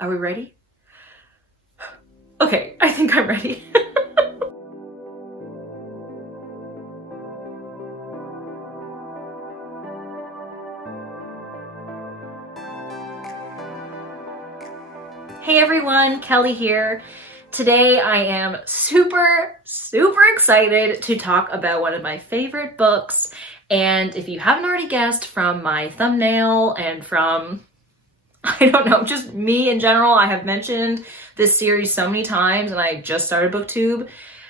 Are we ready? Okay, I think I'm ready. Hey everyone, Kelly here. Today I am super excited to talk about one of my favorite books. And if you haven't already guessed from my thumbnail and from, I don't know, just me in general, I have mentioned this series so many times and I just started BookTube.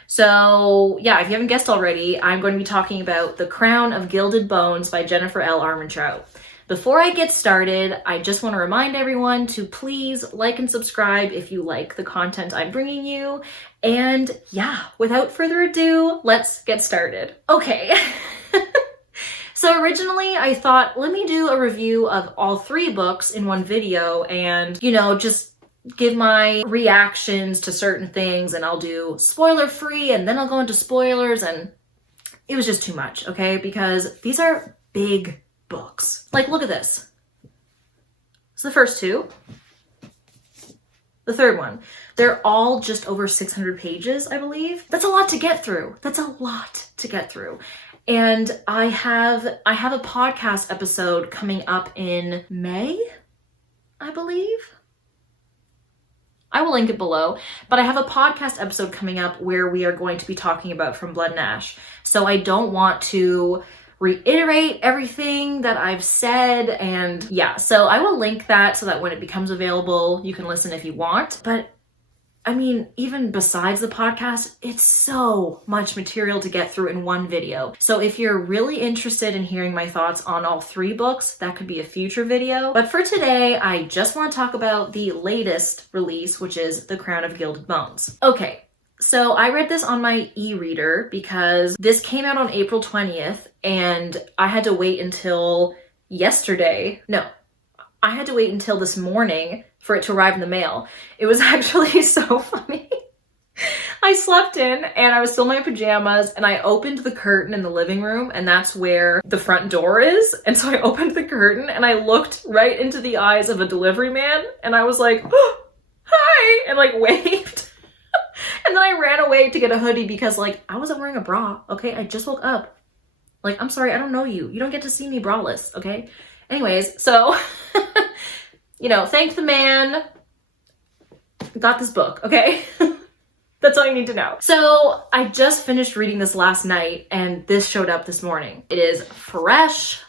So yeah, if you haven't guessed already, I'm going to be talking about The Crown of Gilded Bones by Jennifer L. Armentrout. Before I get started, I just want to remind everyone to please like and subscribe if you like the content I'm bringing you. And yeah, without further ado, let's get started. Okay. So originally I thought, let me do a review of all three books in one video and, you know, just give my reactions to certain things, and I'll do spoiler free and then I'll go into spoilers, and it was just too much, okay? Because these are big books. Like, look at this. So the first two, the third one, they're all just over 600 pages, I believe. That's a lot to get through. That's a lot to get through. And I have a podcast episode coming up in May, I believe. I will link it below, but I have a podcast episode coming up where we are going to be talking about From Blood and Ash. So I don't want to reiterate everything that I've said, and yeah, so I will link that so that when it becomes available, you can listen if you want. But I mean, even besides the podcast, it's so much material to get through in one video. So if you're really interested in hearing my thoughts on all three books, that could be a future video. But for today, I just want to talk about the latest release, which is The Crown of Gilded Bones. Okay, so I read this on my e-reader because this came out on April 20th, and I had to wait until yesterday. No, I had to wait until this morning for it to arrive in the mail. It was actually so funny. I slept in and I was still in my pajamas, and I opened the curtain in the living room, and that's where the front door is. And so I opened the curtain and I looked right into the eyes of a delivery man, and I was like, oh, hi, and like waved. And then I ran away to get a hoodie because like I wasn't wearing a bra, okay? I just woke up. Like, I'm sorry, I don't know you. You don't get to see me braless, okay? Anyways, so you know, thank the man, got this book, okay? That's all you need to know. So I just finished reading this last night and this showed up this morning. It is fresh.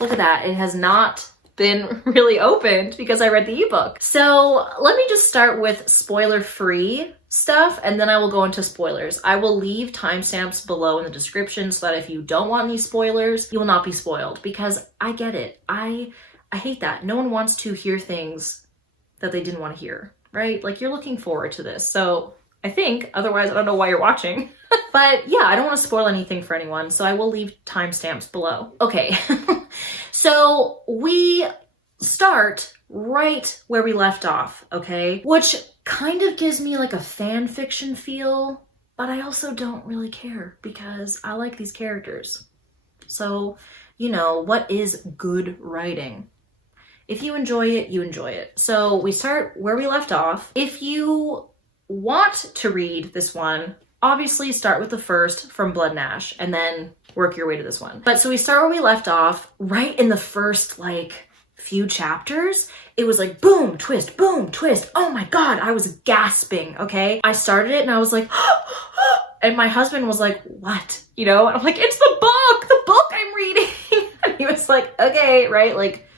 Look at that. It has not been really opened because I read the ebook. So let me just start with spoiler-free stuff, and then I will go into spoilers. I will leave timestamps below in the description so that if you don't want any spoilers, you will not be spoiled, because I get it. I hate that. No one wants to hear things that they didn't want to hear, right? Like, you're looking forward to this. So I think, otherwise I don't know why you're watching. But yeah, I don't want to spoil anything for anyone, so I will leave timestamps below. Okay, so we start right where we left off, okay? Which kind of gives me like a fan fiction feel, but I also don't really care because I like these characters. So, you know, what is good writing? If you enjoy it, you enjoy it. So we start where we left off. If you want to read this one, obviously start with the first, From Blood and Ash, and then work your way to this one. But so we start where we left off, right in the first like few chapters. It was like boom, twist, oh my god, I was gasping, okay? I started it and I was like, and my husband was like, what? You know, and I'm like, it's the book I'm reading. And he was like, okay, right, like,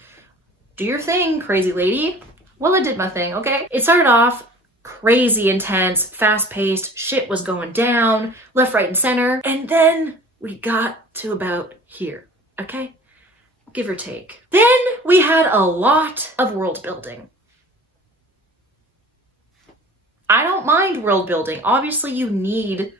do your thing, crazy lady. Well, I did my thing, okay? It started off crazy intense, fast-paced, shit was going down, left, right, and center, and then we got to about here, okay? Give or take. Then we had a lot of world building. I don't mind world building. Obviously, you need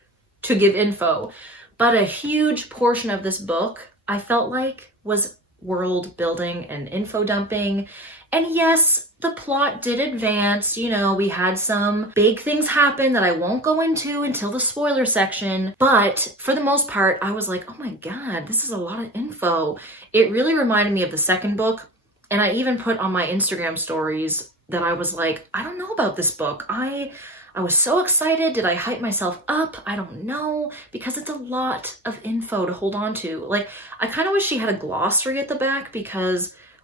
to give info, but a huge portion of this book, I felt like, was world building and info dumping. And yes, the plot did advance. You know, we had some big things happen that I won't go into until the spoiler section. But for the most part, I was like, oh my God, this is a lot of info. It really reminded me of the second book. And I even put on my Instagram stories that I was like, I don't know about this book. I was so excited. Did I hype myself up? I don't know, because it's a lot of info to hold on to. Like, I kind of wish she had a glossary at the back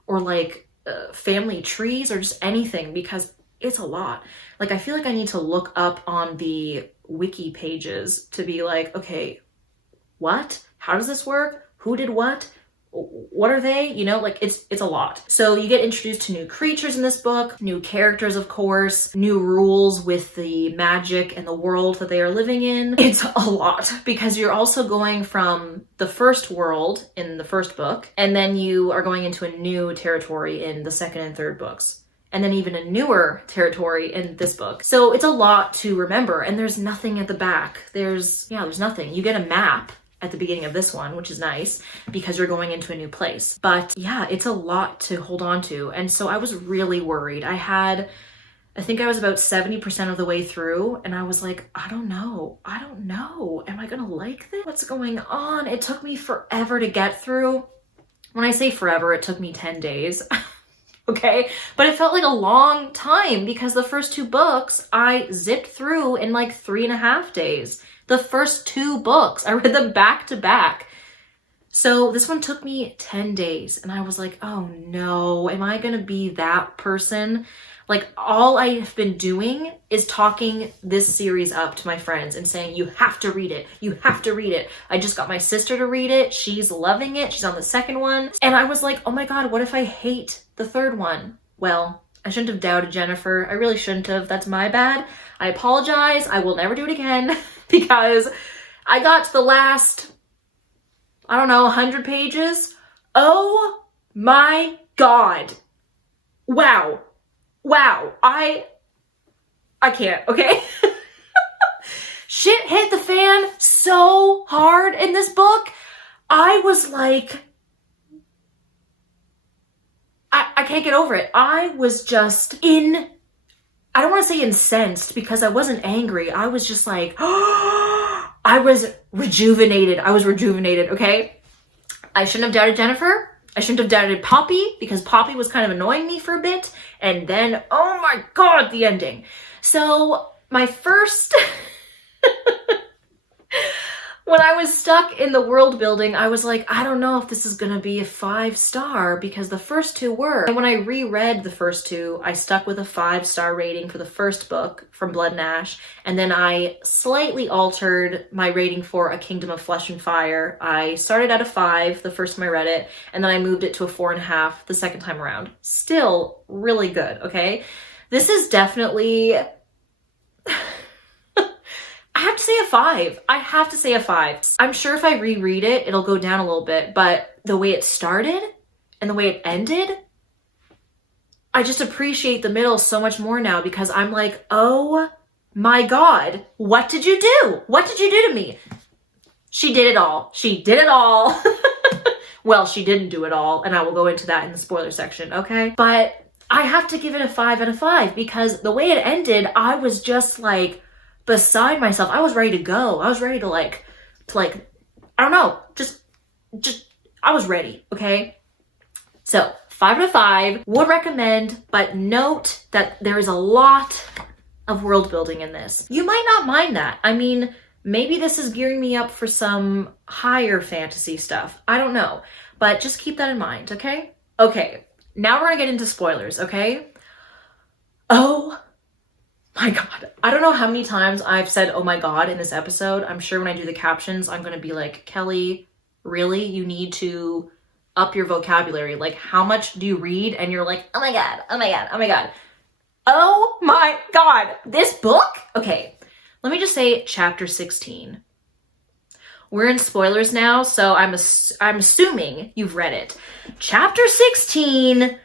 or like family trees or just anything, because it's a lot. Like, I feel like I need to look up on the wiki pages to be like, okay, what? How does this work? Who did what? What are they? You know, like it's a lot. So you get introduced to new creatures in this book, new characters, of course, new rules with the magic and the world that they are living in. It's a lot, because you're also going from the first world in the first book, and then you are going into a new territory in the second and third books, and then even a newer territory in this book. So it's a lot to remember, and there's nothing at the back. There's nothing. You get a map at the beginning of this one, which is nice because you're going into a new place. But yeah, it's a lot to hold on to. And so I was really worried. I think I was about 70% of the way through, and I was like, I don't know. Am I gonna like this? What's going on? It took me forever to get through. When I say forever, it took me 10 days. Okay, but it felt like a long time because the first 2 books I zipped through in like 3.5 days. The first 2 books, I read them back to back. So this one took me 10 days, and I was like, oh no, am I gonna be that person? Like, all I've been doing is talking this series up to my friends and saying, you have to read it. You have to read it. I just got my sister to read it. She's loving it. She's on the second one. And I was like, oh my God, what if I hate the third one? Well, I shouldn't have doubted Jennifer. I really shouldn't have. That's my bad. I apologize. I will never do it again because I got to the last, 100 pages. Oh my God. Wow. I can't, okay? Shit hit the fan so hard in this book. I was like, I can't get over it. I was just I don't want to say incensed because I wasn't angry. I was just like, I was rejuvenated, okay? I shouldn't have doubted Jennifer. I shouldn't have doubted Poppy because Poppy was kind of annoying me for a bit. And then, oh my God, the ending. So my first... When I was stuck in the world building, I was like, I don't know if this is going to be a 5-star because the first 2 were. And when I reread the first 2, I stuck with a 5-star rating for the first book from Blood and Ash. And then I slightly altered my rating for A Kingdom of Flesh and Fire. I started at a 5 the first time I read it, and then I moved it to a 4.5 the second time around. Still really good, okay? This is definitely... I have to say a 5. I have to say a 5. I'm sure if I reread it, it'll go down a little bit, but the way it started and the way it ended, I just appreciate the middle so much more now because I'm like, oh my God, what did you do? What did you do to me? She did it all. She did it all. Well, she didn't do it all, and I will go into that in the spoiler section, okay? But I have to give it a 5 out of 5 because the way it ended, I was just like, beside myself. I was ready to go. I was ready to like, I don't know, just, I was ready, okay? So 5 out of 5, would recommend, but note that there is a lot of world building in this. You might not mind that. I mean, maybe this is gearing me up for some higher fantasy stuff. I don't know, but just keep that in mind, okay? Okay, now we're gonna get into spoilers, okay? Oh my God. I don't know how many times I've said, oh my God, in this episode. I'm sure when I do the captions, I'm going to be like, Kelly, really? You need to up your vocabulary. Like, how much do you read? And you're like, oh my God, oh my God, oh my God. Oh my God, this book? Okay, let me just say chapter 16. We're in spoilers now, so I'm assuming you've read it. Chapter 16.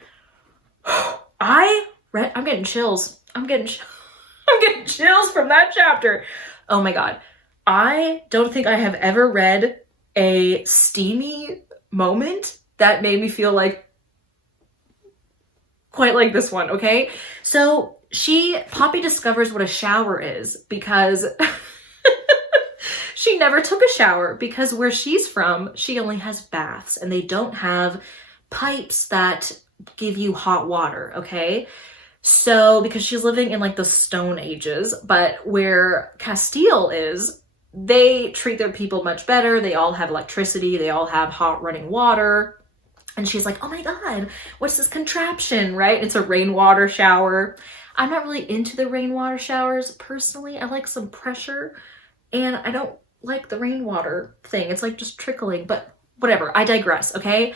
I'm getting chills. I'm getting chills from that chapter. Oh my God. I don't think I have ever read a steamy moment that made me feel like quite like this one, okay? So Poppy discovers what a shower is because she never took a shower because where she's from, she only has baths and they don't have pipes that give you hot water, okay? So, because she's living in like the Stone Ages, but where Castile is, they treat their people much better. They all have electricity, they all have hot running water. And she's like, oh my God, what's this contraption, right? It's a rainwater shower. I'm not really into the rainwater showers personally. I like some pressure, and I don't like the rainwater thing. It's like just trickling, but whatever. I digress, okay?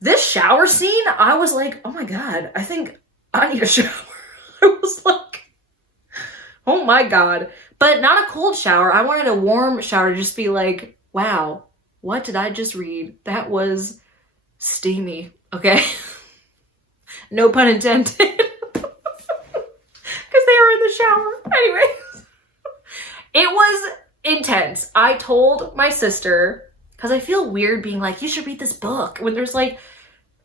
This shower scene, I was like, oh my God, I think I need a shower. I was like, oh my God. But not a cold shower. I wanted a warm shower to just be like, wow, what did I just read? That was steamy, okay? No pun intended. Because they were in the shower. Anyways, it was intense. I told my sister, because I feel weird being like, you should read this book when there's like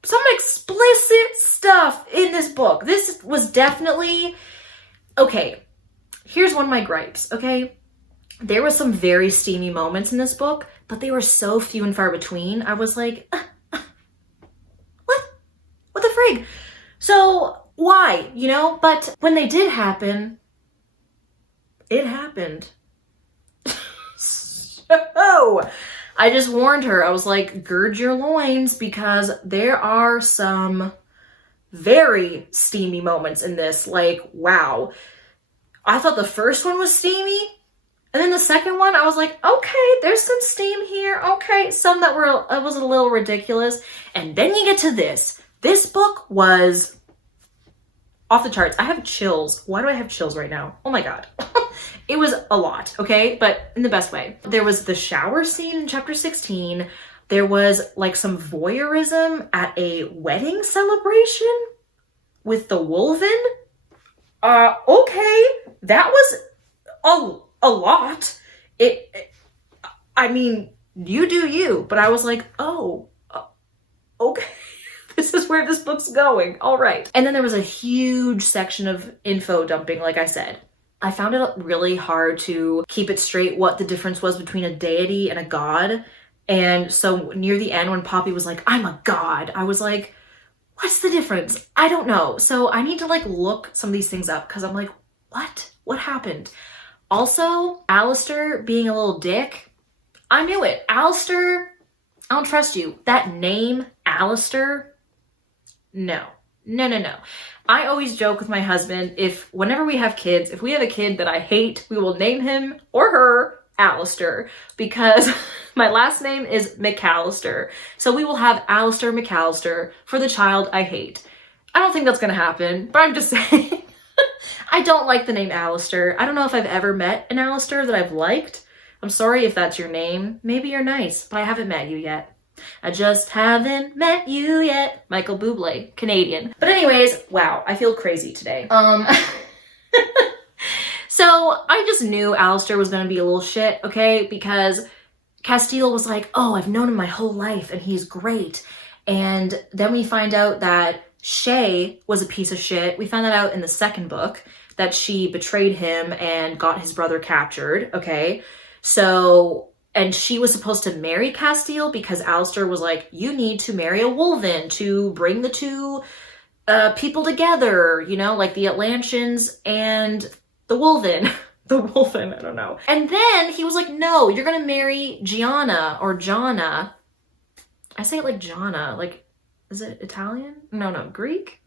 some explicit stuff in this book. This was definitely, okay, here's one of my gripes, okay? There was some very steamy moments in this book, but they were so few and far between. I was like, what? What the frig? So why, you know? But when they did happen, it happened. So I just warned her. I was like, gird your loins, because there are some very steamy moments in this. Like, wow. I thought the first one was steamy, and then the second one, I was like, okay, there's some steam here. Okay, some that was a little ridiculous. And then you get to this. This book was off the charts. I have chills. Why do I have chills right now? Oh my God. It was a lot, okay? But in the best way. There was the shower scene in chapter 16. There was like some voyeurism at a wedding celebration with the Wolven. Okay, that was a lot. I mean, you do you, but I was like, oh, okay. This is where this book's going. All right. And then there was a huge section of info dumping, like I said. I found it really hard to keep it straight what the difference was between a deity and a god. And so near the end, when Poppy was like, I'm a god, I was like, what's the difference? I don't know. So I need to like look some of these things up, because I'm like, what? What happened? Also, Alistair being a little dick. I knew it. Alistair, I don't trust you. That name, Alistair, no. I always joke with my husband, whenever we have kids, if we have a kid that I hate, we will name him or her Alistair, because my last name is McAllister. So we will have Alistair McAllister for the child I hate. I don't think that's going to happen, but I'm just saying. I don't like the name Alistair. I don't know if I've ever met an Alistair that I've liked. I'm sorry if that's your name. Maybe you're nice, but I haven't met you yet. I just haven't met you yet. Michael Bublé, Canadian. But anyways, wow, I feel crazy today. So I just knew Alistair was gonna be a little shit, okay? Because Castile was like, oh, I've known him my whole life and he's great. And then we find out that Shay was a piece of shit. We found that out in the second book, that she betrayed him and got his brother captured, okay? So, and she was supposed to marry Castile because Alistair was like, you need to marry a Wolven to bring the two people together, you know, like the Atlanteans and the Wolven. The Wolven, I don't know. And then he was like, no, you're gonna marry Gianna or Jana. I say it like Jana, like, is it Italian? No, Greek?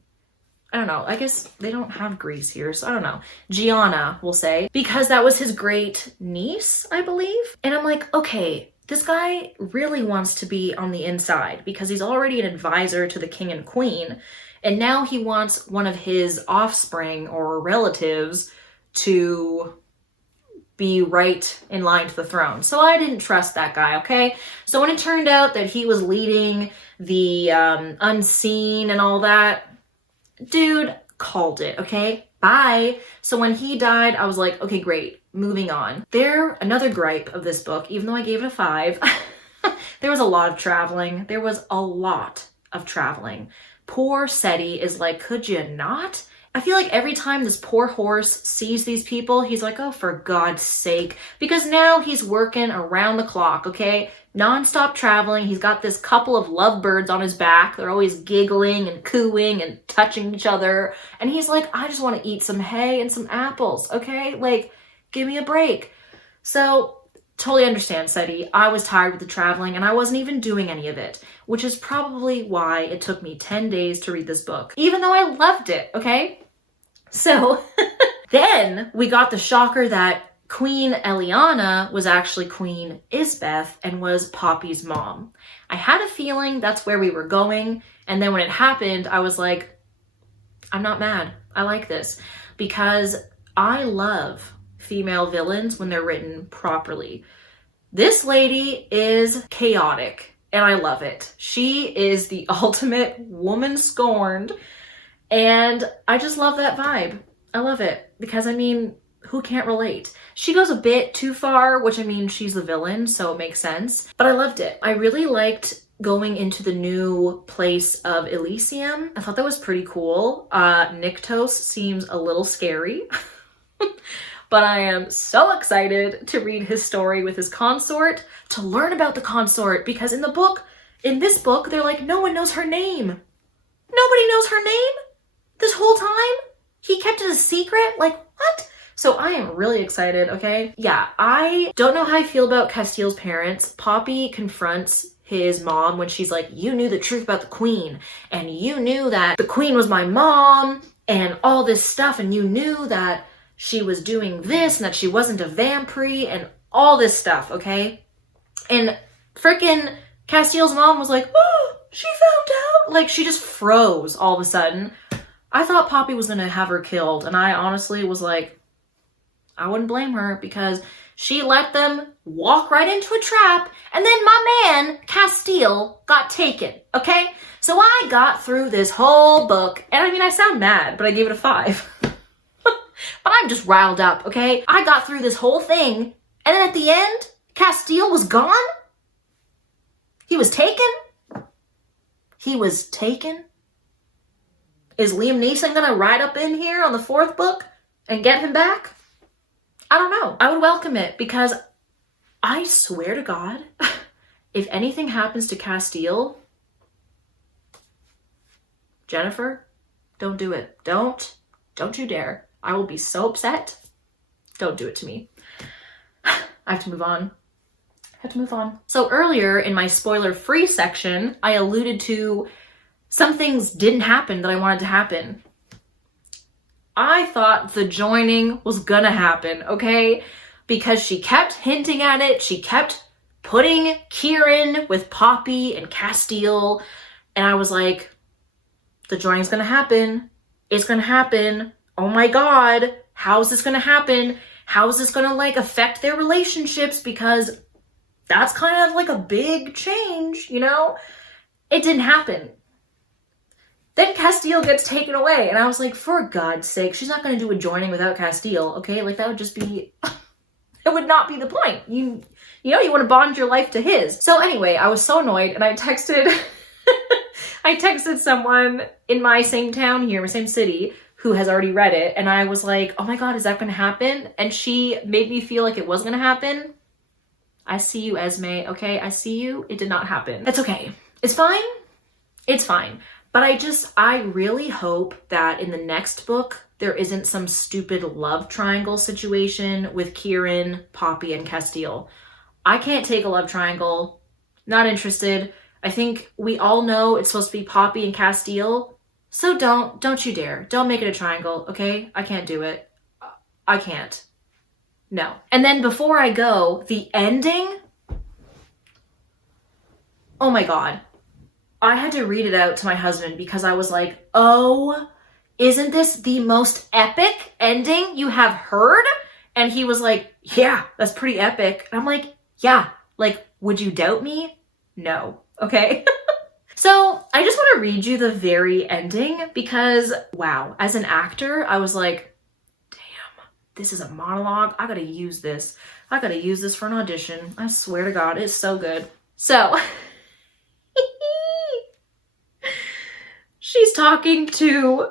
I don't know. I guess they don't have Greece here, so I don't know. Gianna, we'll say, because that was his great niece, I believe. And I'm like, okay, this guy really wants to be on the inside because he's already an advisor to the king and queen. And now he wants one of his offspring or relatives to be right in line to the throne. So I didn't trust that guy, okay? So when it turned out that he was leading the unseen and all that, dude, called it, okay? Bye. So when he died, I was like, okay, great, moving on. Another gripe of this book, even though I gave it a 5, there was a lot of traveling. There was a lot of traveling. Poor Seti is like, could you not? I feel like every time this poor horse sees these people, he's like, oh, for God's sake. Because now he's working around the clock, okay? non-stop traveling. He's got this couple of lovebirds on his back. They're always giggling and cooing and touching each other. And he's like, I just want to eat some hay and some apples, okay? Like, give me a break. So, totally understand, Seti. I was tired with the traveling and I wasn't even doing any of it, which is probably why it took me 10 days to read this book, even though I loved it, okay? So, then we got the shocker that Queen Eliana was actually Queen Isbeth and was Poppy's mom. I had a feeling that's where we were going, and then when it happened, I was like, I'm not mad. I like this because I love female villains when they're written properly. This lady is chaotic, and I love it. She is the ultimate woman scorned, and I just love that vibe. I love it because, I mean, who can't relate? She goes a bit too far, which, I mean, she's the villain, so it makes sense. But I loved it. I really liked going into the new place of Elysium. I thought that was pretty cool. Nyctos seems a little scary. But I am so excited to read his story with his consort, to learn about the consort, because in this book, they're like, no one knows her name. Nobody knows her name? This whole time? He kept it a secret? Like, what? So I am really excited, okay? Yeah, I don't know how I feel about Castiel's parents. Poppy confronts his mom when she's like, you knew the truth about the queen, and you knew that the queen was my mom, and all this stuff, and you knew that she was doing this, and that she wasn't a vampire, and all this stuff, okay? And frickin' Castiel's mom was like, oh, she found out? Like, she just froze all of a sudden. I thought Poppy was gonna have her killed, and I honestly was like, I wouldn't blame her because she let them walk right into a trap, and then my man, Castiel, got taken, okay? So I got through this whole book, and I mean, I sound mad, but I gave it a 5. But I'm just riled up, okay? I got through this whole thing, and then at the end, Castiel was gone? He was taken? He was taken? Is Liam Neeson gonna ride up in here on the 4th book and get him back? I don't know. I would welcome it because I swear to God, if anything happens to Castiel, Jennifer, don't do it. Don't you dare. I will be so upset. Don't do it to me. I have to move on. So earlier in my spoiler-free section, I alluded to some things didn't happen that I wanted to happen. I thought the joining was gonna happen, okay? Because she kept hinting at it. She kept putting Kieran with Poppy and Castiel. And I was like, the joining's gonna happen. It's gonna happen. Oh my God. How is this gonna happen? How is this gonna like affect their relationships? Because that's kind of like a big change, you know? It didn't happen. Then Castiel gets taken away, and I was like, for God's sake, she's not going to do a joining without Castiel, okay? Like, that would just be, it would not be the point. You know, you want to bond your life to his. So anyway, I was so annoyed, and I texted, I texted someone in my same town here, my same city, who has already read it, and I was like, oh my God, is that going to happen? And she made me feel like it was going to happen. I see you, Esme, okay? I see you. It did not happen. It's okay. It's fine. It's fine. But I really hope that in the next book, there isn't some stupid love triangle situation with Kieran, Poppy, and Castiel. I can't take a love triangle. Not interested. I think we all know it's supposed to be Poppy and Castiel. So don't you dare. Don't make it a triangle, okay? I can't do it. I can't. No. And then before I go, the ending? Oh my God. I had to read it out to my husband because I was like, oh, isn't this the most epic ending you have heard? And he was like, yeah, that's pretty epic. And I'm like, yeah, like, would you doubt me? No. Okay. So I just want to read you the very ending because, wow, as an actor, I was like, damn, this is a monologue. I gotta use this. I gotta use this for an audition. I swear to God, it's so good. So she's talking to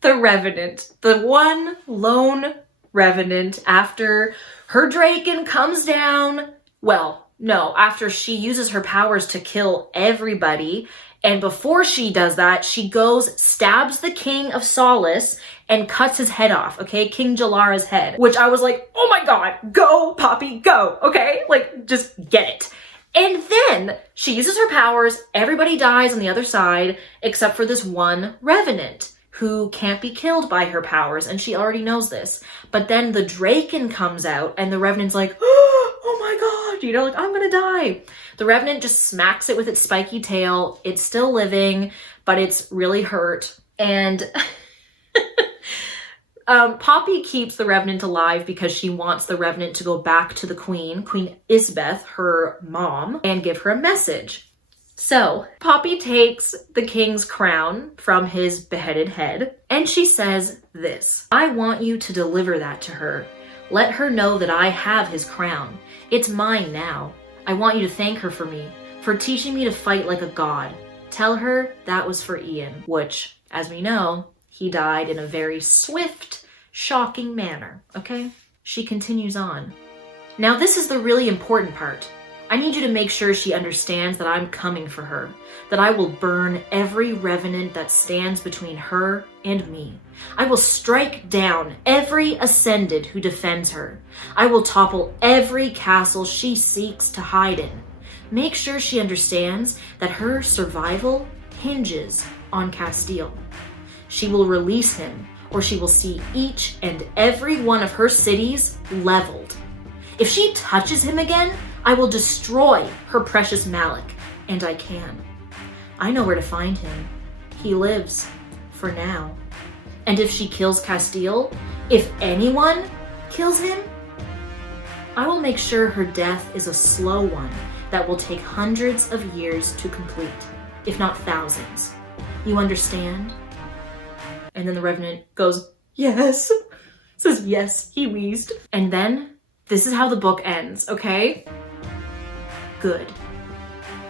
the Revenant, the one lone Revenant after her Draken comes down. Well, after she uses her powers to kill everybody. And before she does that, she goes, stabs the King of Solace and cuts his head off, okay? King Jalara's head, which I was like, oh my God, go Poppy, go, okay? Like, just get it. And then she uses her powers, everybody dies on the other side, except for this one Revenant who can't be killed by her powers, and she already knows this. But then the Draken comes out, and the Revenant's like, oh my God, you know, like, I'm gonna die. The Revenant just smacks it with its spiky tail. It's still living, but it's really hurt. And Poppy keeps the Revenant alive because she wants the Revenant to go back to the Queen, Queen Isbeth, her mom, and give her a message. So Poppy takes the king's crown from his beheaded head, and she says this: I want you to deliver that to her. Let her know that I have his crown. It's mine now. I want you to thank her for me, for teaching me to fight like a god. Tell her that was for Ian, which, as we know, he died in a very swift, shocking manner, okay? She continues on. Now this is the really important part. I need you to make sure she understands that I'm coming for her, that I will burn every Revenant that stands between her and me. I will strike down every Ascended who defends her. I will topple every castle she seeks to hide in. Make sure she understands that her survival hinges on Castile. She will release him, or she will see each and every one of her cities leveled. If she touches him again, I will destroy her precious Malik, and I can. I know where to find him. He lives, for now. And if she kills Castile, if anyone kills him, I will make sure her death is a slow one that will take hundreds of years to complete, if not thousands. You understand? And then the Revenant goes, yes. Says yes, he wheezed. And then, this is how the book ends, okay? Good.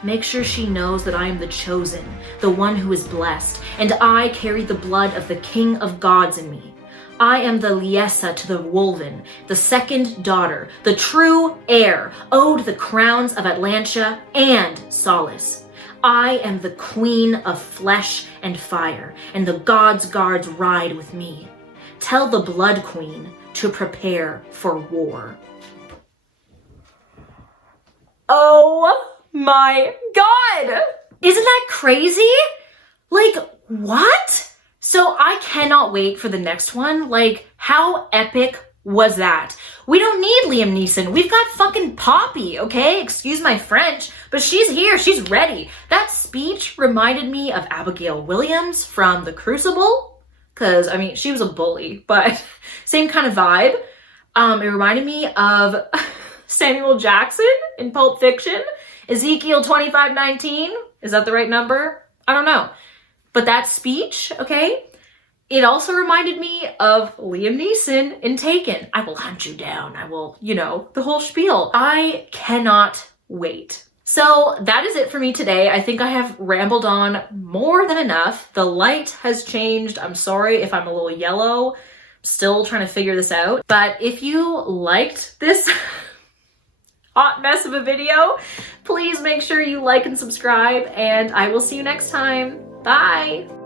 Make sure she knows that I am the chosen, the one who is blessed, and I carry the blood of the King of Gods in me. I am the Liesa to the Wolven, the second daughter, the true heir, owed the crowns of Atlantia and Solace. I am the queen of flesh and fire, and the gods' guards ride with me. Tell the Blood Queen to prepare for war. Oh my God! Isn't that crazy? Like, what? So I cannot wait for the next one. Like, how epic was that? We don't need Liam Neeson. We've got fucking Poppy, okay? Excuse my French, but she's here. She's ready. That speech reminded me of Abigail Williams from The Crucible, because, I mean, she was a bully, but same kind of vibe. It reminded me of Samuel Jackson in Pulp Fiction. Ezekiel 25:19. Is that the right number? I don't know. But that speech, okay? It also reminded me of Liam Neeson in Taken. I will hunt you down. I will, you know, the whole spiel. I cannot wait. So that is it for me today. I think I have rambled on more than enough. The light has changed. I'm sorry if I'm a little yellow. Still trying to figure this out. But if you liked this hot mess of a video, please make sure you like and subscribe, and I will see you next time. Bye.